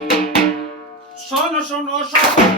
শোনো শোনো শোনো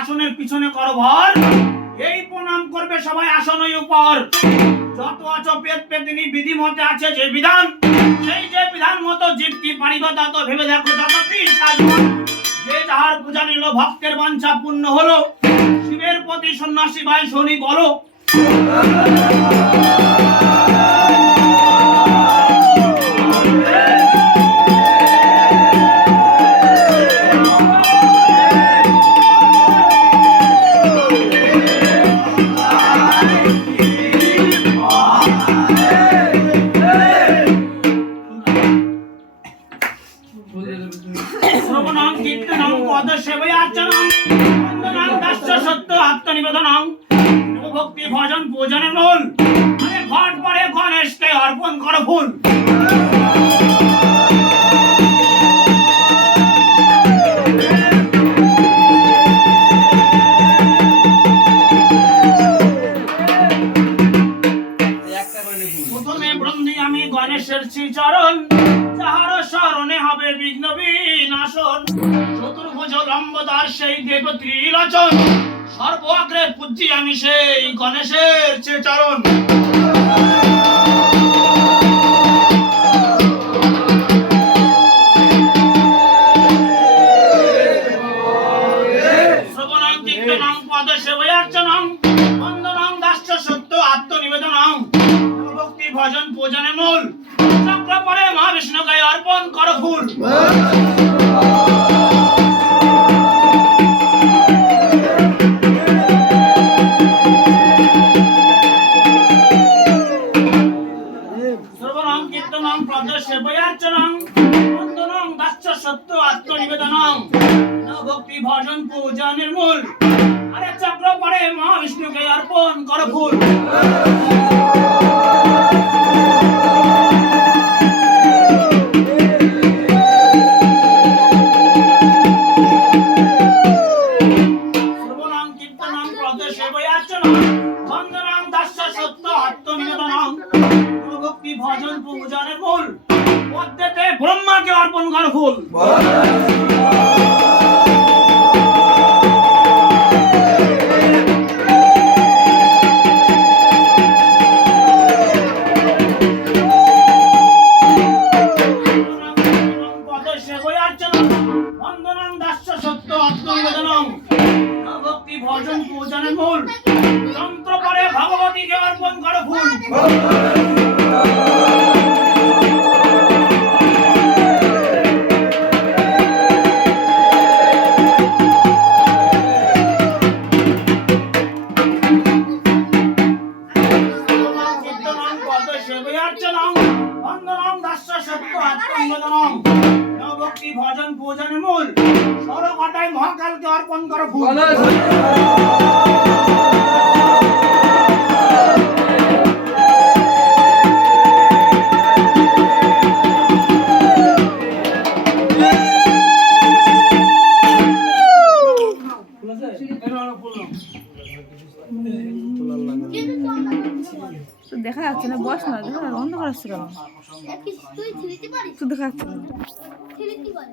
আসনের পিছনে করো ভর, এই প্রণাম করবে সবাই আসনের উপর। যত আছো পেট পেতিনি বিধি মতে আছে যে বিধান, সেই যে বিধান মতো জীবটি পারিবা তত ভেবে দেখো যত যে যাহার পূজা নিল ভক্তের বাঞ্ছা পূর্ণ হলো। শিবের প্রতি সন্ন্যাসী ভাই শনি বলো। ভক্তি ভজন পূজনের মূল, ঘট পরে গণেশকে অর্পণ করো ফুল। প্রথমে বৃন্দি আমি গণেশের শ্রীচরণ, যাহার স্মরণে হবে বিঘ্ন বিনাশন। চতুর্ভুজ লম্বদার সেই দেব ত্রিলোচন, সর্ব আগ্রে পূজ্যি আমি সেই গণেশের শ্রীচরণ। শ্রবণং কীর্তনং পদ সেবয়ার্চনং, বন্দনং দাস্য সত্য আত্মনিবেদনং। ভক্তি ভজন পূজনে মূল, চক্র পরে মহাবিষ্ণুকে অর্পণ করো ফুল। শ্রবণং কীর্তনং পদ সেবয়ার্চনং, বন্দনং দাস্য সত্য আত্মনিবেদনং। ভক্তি ভজন পূজনের মূল, আরে চক্র পরে মহাবিষ্ণুকে অর্পণ করো ফুল। শ্রবণং কীর্তনং পদ সেবয়ার্চনং, বন্দনং দাস্য সত্য আত্মনিবেদনং। ভক্তি ভজন পূজনের মূল, পদ্মেতে ব্রহ্মাকে অর্পণ করো ফুল। বন্দনং দাস্য সত্য আত্মনিবেদনং। ভক্তি ভজন পূজনের মূল, যন্ত্র পরে ভগবতীকে অর্পণ করো ফুল। ভক্তি ভজন পূজনের মূল, সরকাটায় মহাকালকে অর্পণ করো ফুল। দেখা যাচ্ছে না, বস না, অন্ধকার আসছে কেন? দেখা যাচ্ছে না।